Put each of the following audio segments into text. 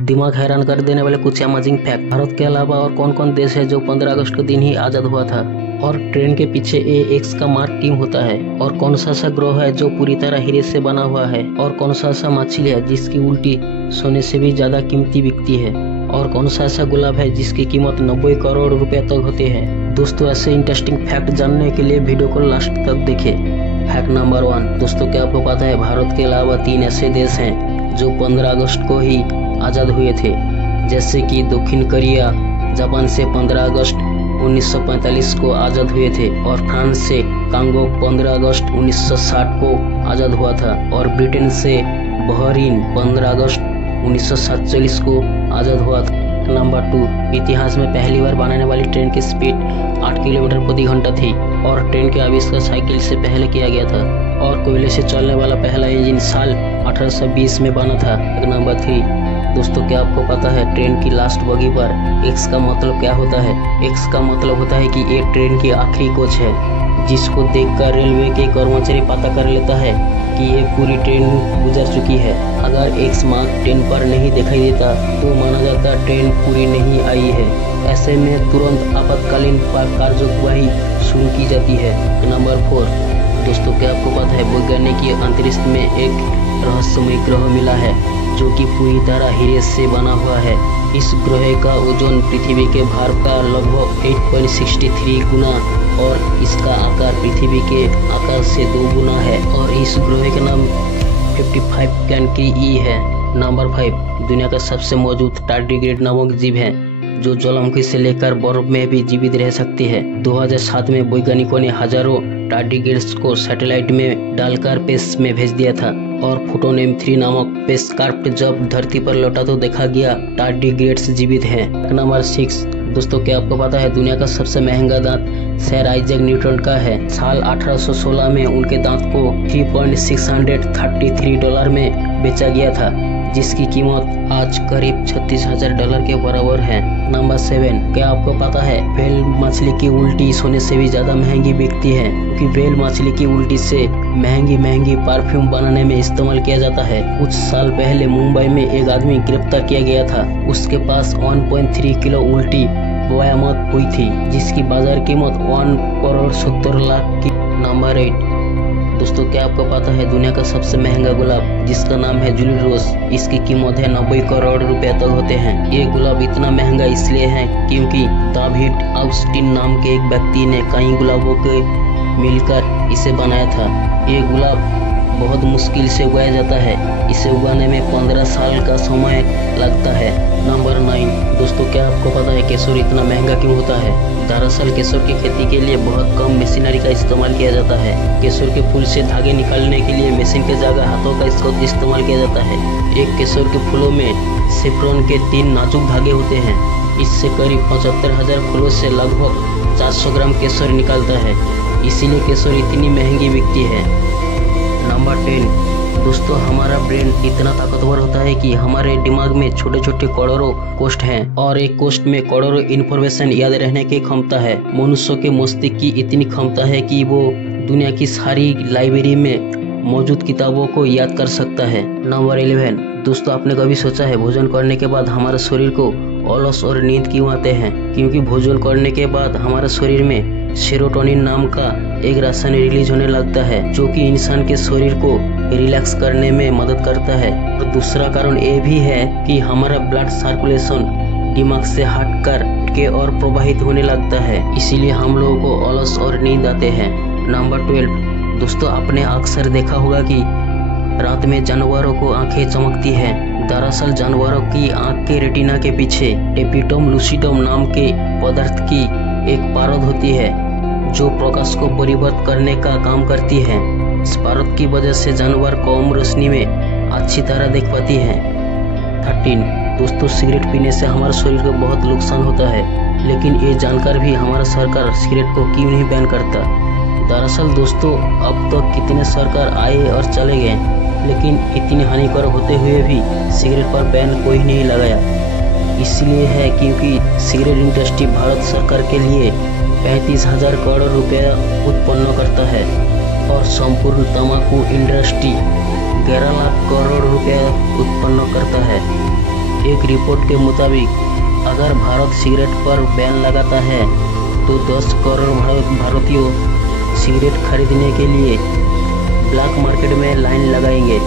दिमाग हैरान कर देने वाले कुछ अमेजिंग फैक्ट। भारत के अलावा और कौन कौन देश है जो 15 अगस्त के दिन ही आजाद हुआ था, और ट्रेन के पीछे AX का मार्क क्यों होता है, और कौन सा ऐसा ग्रह है जो पूरी तरह हीरे से बना हुआ है, और कौन सा ऐसा मछली है जिसकी उल्टी सोने से भी ज्यादा कीमती बिकती है, और कौन सा ऐसा गुलाब है जिसकी कीमत 90 करोड़ रुपए तक होती है। दोस्तों, ऐसे इंटरेस्टिंग फैक्ट जानने के लिए वीडियो को लास्ट तक देखें। Fact number 1। दोस्तों, क्या आपको पता है भारत के अलावा 3 ऐसे देश हैं जो 15 अगस्त को ही आजाद हुए थे, जैसे कि दक्षिण कोरिया जापान से 15 अगस्त 1945 को आजाद हुए थे, और फ्रांस से कांगो 15 अगस्त 1960 को आजाद हुआ था, और ब्रिटेन से बहरीन 15 अगस्त 1947 को आजाद हुआ था। नंबर 2। इतिहास में पहली बार बनाने वाली ट्रेन की स्पीड 8 किलोमीटर प्रति घंटा थी, और ट्रेन के आविष्कार साइकिल से पहले किया गया था, और कोयले से चलने वाला पहला इंजन साल 1820 में बना था। नंबर 3। दोस्तों, क्या आपको पता है ट्रेन की लास्ट बगी पर X का मतलब क्या होता है? X का मतलब होता है कि ये ट्रेन की आखिरी कोच है, जिसको देखकर रेलवे के कर्मचारी पता कर लेता है कि ये पूरी ट्रेन गुजर चुकी है। अगर X मार्क 10 पर नहीं दिखाई देता तो माना जाता ट्रेन पूरी नहीं आई है। ऐसे में तुरंत आपातकालीन कार्यवाही शुरू की जाती है। नंबर 4। दोस्तों, क्या आपको पता है वैज्ञानिक अंतरिक्ष में एक रहस्यमय ग्रह मिला है जो कि पूरी तरह हीरे से बना हुआ है। इस ग्रह का ओजोन पृथ्वी के भार का लगभग 8.63 गुना, और इसका आकार पृथ्वी के आकार से 2 गुना है, और इस ग्रह का नाम 55 कैंक्री है। नंबर 5। दुनिया का सबसे मौजूद टार्डिग्रेड नामक जीव है जो ज्वालामुखी से लेकर बर्फ में भी जीवित रह सकती है। 2007 में वैज्ञानिकों ने हजारों टार्डिग्रेड्स को सैटेलाइट में डालकर स्पेस में भेज दिया था, और फोटोनेम 3 नामक स्पेसक्राफ्ट जब धरती पर लौटा तो देखा गया टार्डिग्रेड्स जीवित हैं। नंबर 6। दोस्तों, क्या आपको पता है दुनिया का सबसे महंगा दांत सर आइजैक न्यूटन का है। साल 1816 में उनके दांत को $3.633 में बेचा गया था, जिसकी कीमत आज करीब $36,000 के बराबर है। नंबर 7। क्या आपको पता है व्हेल मछली की उल्टी सोने से भी ज्यादा महंगी बिकती है, क्योंकि व्हेल मछली की उल्टी से महंगी परफ्यूम बनाने में इस्तेमाल किया जाता है। कुछ साल पहले मुंबई में एक आदमी गिरफ्तार किया गया था। उसके पास 1.3 किलो उल्टी बरामद हुई थी, जिसकी बाजार कीमत 1,70,00,000 की। नंबर 8। दोस्तों, क्या आपको पता है दुनिया का सबसे महंगा गुलाब, जिसका नाम है जूली रोज, इसकी कीमत है 90 करोड़ रुपए तक होते हैं। ये गुलाब इतना महंगा इसलिए है क्योंकि दाविड ऑगस्टीन नाम के एक व्यक्ति ने कई गुलाबों के मिलकर इसे बनाया था। ये गुलाब बहुत मुश्किल से उगाया जाता है, इसे उगाने में 15 साल का समय लगता है। नंबर 9। दोस्तों, क्या आपको पता है केसर इतना महंगा क्यों होता है? दरअसल केसर की खेती के लिए बहुत कम मशीनरी का इस्तेमाल किया जाता है। केसर के फूल से धागे निकालने के लिए मशीन के जगह हाथों का इस्तेमाल किया जाता है। एक केसर के फूलों में सेफ्रॉन के 3 नाजुक धागे होते हैं। इससे करीब 75,000 फूलों से लगभग 400 ग्राम केसर निकलता है, इसीलिए केसर इतनी महंगी बिकती है। नंबर 10। दोस्तों, हमारा ब्रेन इतना ताकतवर होता है कि हमारे दिमाग में छोटे छोटे करोड़ों कोष्ठ हैं, और एक कोष्ठ में करोड़ों इन्फॉर्मेशन याद रहने की क्षमता है। मनुष्य के मस्तिष्क की इतनी क्षमता है कि वो दुनिया की सारी लाइब्रेरी में मौजूद किताबों को याद कर सकता है। नंबर 11। दोस्तों, आपने कभी सोचा है भोजन करने के बाद हमारे शरीर को आलस और नींद क्यों आते हैं? क्योंकि भोजन करने के बाद हमारे शरीर में सेरोटोनिन नाम का एक रासायन रिलीज होने लगता है, जो कि इंसान के शरीर को रिलैक्स करने में मदद करता है। और दूसरा कारण ये भी है कि हमारा ब्लड सर्कुलेशन दिमाग से हटकर के और प्रवाहित होने लगता है, इसीलिए हम लोगों को आलस और नींद आते हैं। नंबर 12। दोस्तों, आपने अक्सर देखा होगा कि रात में जानवरों को आंखें चमकती हैं। दरअसल जानवरों की आंख के रेटिना के पीछे टेपिटम लूसिडम नाम के पदार्थ की एक परत होती है, जो प्रकाश को परिवर्तित करने का काम करती है। इस परत की वजह से जानवर कम रोशनी में अच्छी तरह देख पाती हैं। 13। दोस्तों, सिगरेट पीने से हमारे शरीर को बहुत नुकसान होता है, लेकिन ये जानकर भी हमारा सरकार सिगरेट को क्यों नहीं बैन करता? दरअसल दोस्तों, अब तक कितने सरकार आए और चले गए, लेकिन इतनी हानिकारक होते हुए भी सिगरेट पर बैन कोई नहीं लगाया। इसलिए है क्योंकि सिगरेट इंडस्ट्री भारत सरकार के लिए 35,000 करोड़ रुपया उत्पन्न करता है, और संपूर्ण तंबाकू इंडस्ट्री 11 लाख करोड़ रुपया उत्पन्न करता है। एक रिपोर्ट के मुताबिक अगर भारत सिगरेट पर बैन लगाता है तो 10 करोड़ भारतीयों सिगरेट खरीदने के लिए ब्लैक मार्केट में लाइन लगाएंगे।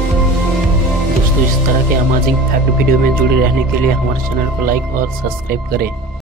दोस्तों, इस तरह के अमेजिंग फैक्ट वीडियो में जुड़े रहने के लिए हमारे चैनल को लाइक और सब्सक्राइब करें।